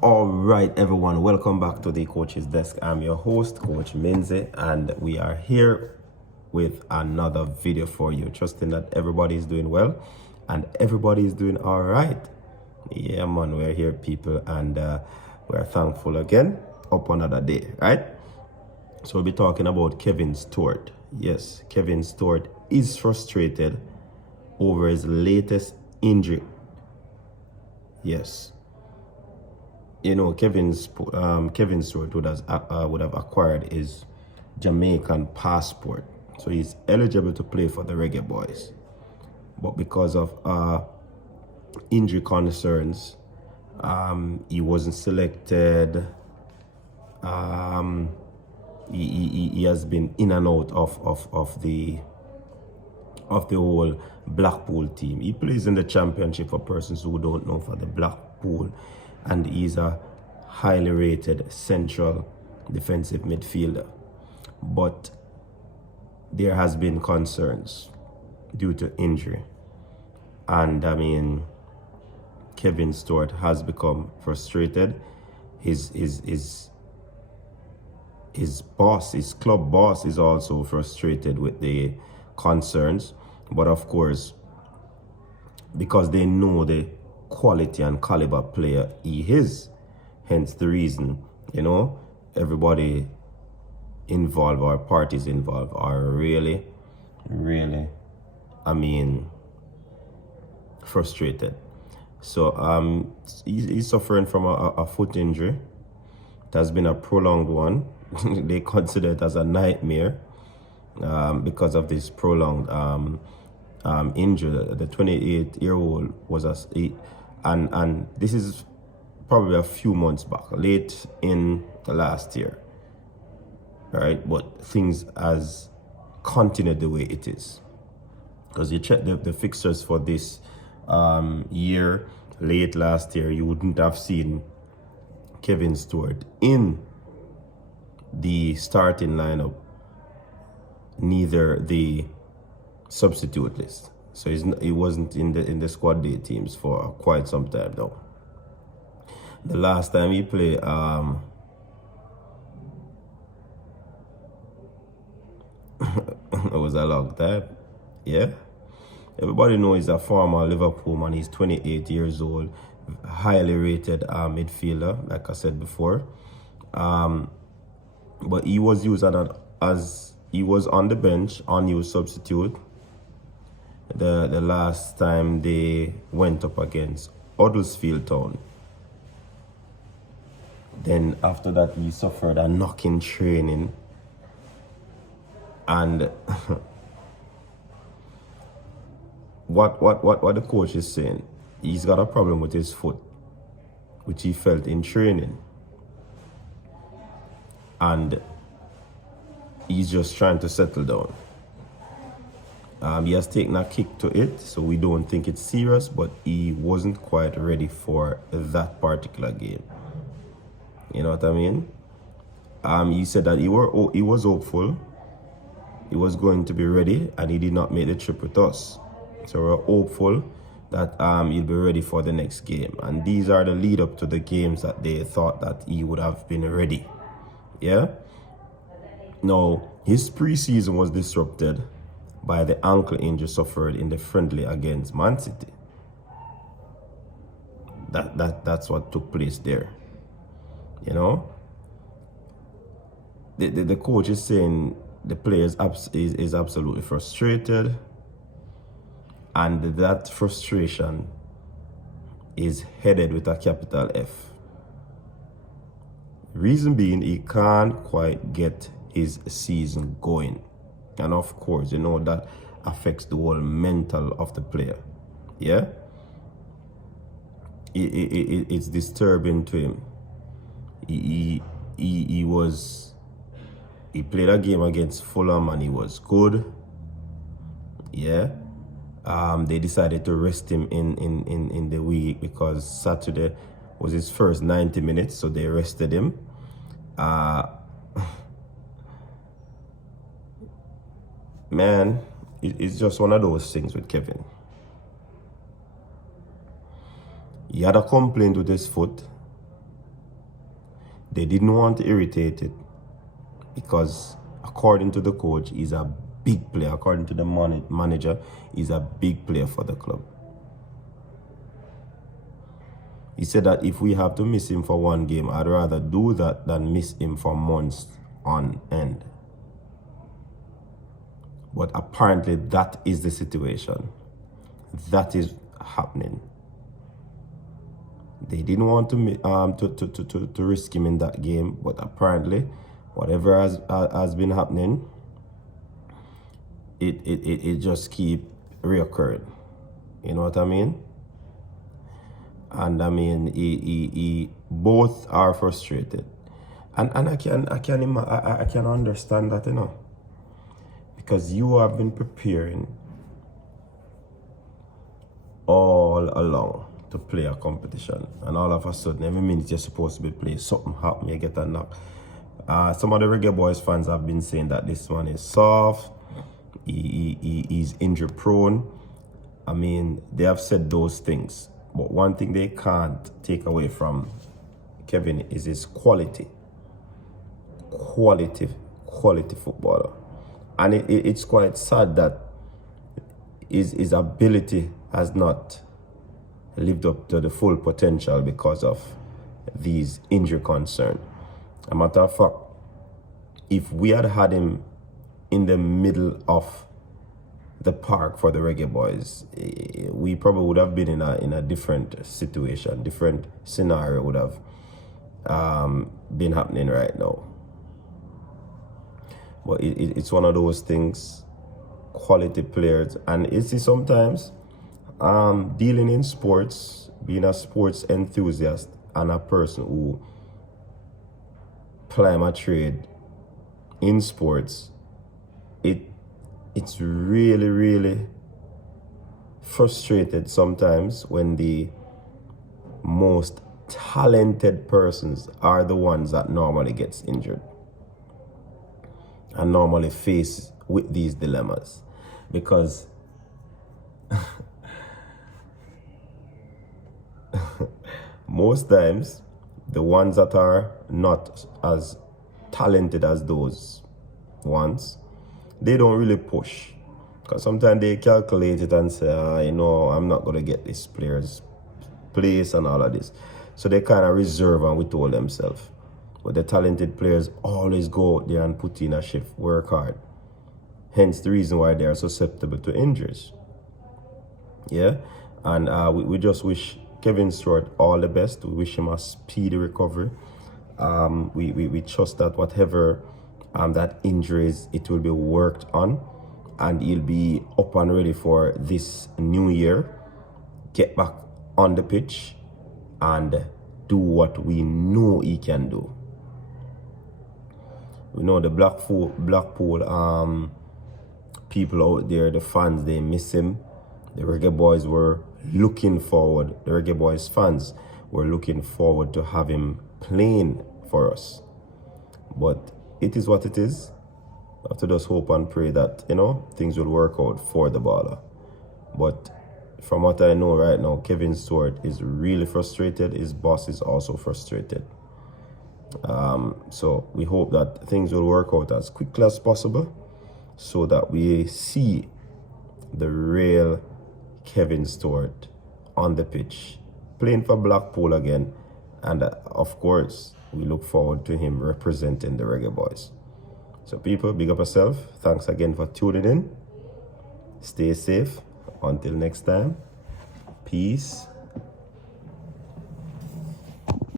All right, everyone, welcome back to the Coach's Desk. I'm your host, Coach Minze, and we are here with another video for you. Trusting that everybody is doing well and everybody is doing all right. Yeah, man, we're here, people, and we're thankful again up another day, right? So we'll be talking about Kevin Stewart. Yes, Kevin Stewart is frustrated over his latest injury. Yes. You know, Kevin Stewart would have acquired his Jamaican passport, so he's eligible to play for the Reggae Boyz. But because of injury concerns, he wasn't selected. He has been in and out of the whole Blackpool team. He plays in the championship, for persons who don't know, for the Blackpool, and he's a highly rated central defensive midfielder. But there has been concerns due to injury, and I mean, Kevin Stewart has become frustrated. His boss, his club boss, is also frustrated with the concerns. But of course, because they know the quality and caliber player he is, hence the reason, you know, everybody involved, or parties involved, are really, I mean, frustrated. So he's suffering from a foot injury. It has been a prolonged one. They consider it as a nightmare because of this prolonged injury. The 28-year-old was and this is probably a few months back, late in the last year, right? But things has continued the way it is, because you check the fixtures for this year, late last year, you wouldn't have seen Kevin Stewart in the starting lineup, neither the substitute list. So he wasn't in the squad day teams for quite some time now. The last time he played, it was a long time. Yeah, everybody knows he's a former Liverpool man. He's 28 years old, highly rated midfielder, like I said before. But he was used as he was on the bench, unused substitute. The last time they went up against Huddersfield Town. Then after that, he suffered a knock in training, and what the coach is saying, he's got a problem with his foot, which he felt in training, and he's just trying to settle down. He has taken a kick to it, so we don't think it's serious, but he wasn't quite ready for that particular game. You know what I mean? He said that he was hopeful, he was going to be ready, and he did not make the trip with us. So we're hopeful that he'll be ready for the next game. And these are the lead up to the games that they thought that he would have been ready. Yeah? Now, his preseason was disrupted by the ankle injury suffered in the friendly against Man City. That's what took place there. You know, the coach is saying the players is absolutely frustrated, and that frustration is headed with a capital F. Reason being, he can't quite get his season going. And of course, you know, that affects the whole mental of the player. Yeah? It's disturbing to him. He played a game against Fulham and he was good. Yeah. They decided to rest him in the week because Saturday was his first 90 minutes, so they rested him. Man, it's just one of those things with Kevin. He had a complaint with his foot. They didn't want to irritate it because according to the coach, he's a big player. According to the manager, he's a big player for the club. He said that if we have to miss him for one game, I'd rather do that than miss him for months on end. But apparently that is the situation. That is happening. They didn't want to risk him in that game, but apparently whatever has been happening, it just keep reoccurring. You know what I mean? And I mean, he both are frustrated, and I can understand that, you know, because you have been preparing all along to play a competition, and all of a sudden, every minute you're supposed to be playing, something happen, you get a knock. Some of the Reggae Boyz fans have been saying that this one is soft, he's injury prone. I mean, they have said those things. But one thing they can't take away from Kevin is his quality footballer. And it's quite sad that his ability has not lived up to the full potential because of these injury concerns. As a matter of fact, if we had him in the middle of the park for the Reggae Boyz, we probably would have been in a different situation, different scenario would have been happening right now. But it's one of those things, quality players, and it's sometimes dealing in sports, being a sports enthusiast and a person who climb a trade in sports, it's really frustrated sometimes when the most talented persons are the ones that normally gets injured and normally face with these dilemmas, because most times the ones that are not as talented as those ones, they don't really push, because sometimes they calculate it and say, you know, I'm not going to get this player's place and all of this. So they kind of reserve and withhold themselves. But the talented players always go out there and put in a shift, work hard. Hence the reason why they are susceptible to injuries. Yeah? And we just wish Kevin Stewart all the best. We wish him a speedy recovery. We trust that whatever that injuries, it will be worked on, and he'll be up and ready for this new year. Get back on the pitch and do what we know he can do. We know the Blackpool people out there, the fans, they miss him. The Reggae Boyz were looking forward, the Reggae Boyz fans were looking forward to have him playing for us. But it is what it is. We have to just hope and pray that, you know, things will work out for the baller. But from what I know right now, Kevin Stewart is really frustrated. His boss is also frustrated. So we hope that things will work out as quickly as possible so that we see the real Kevin Stewart on the pitch, playing for Blackpool again. And of course, we look forward to him representing the Reggae Boyz. So people, big up yourself. Thanks again for tuning in. Stay safe. Until next time, peace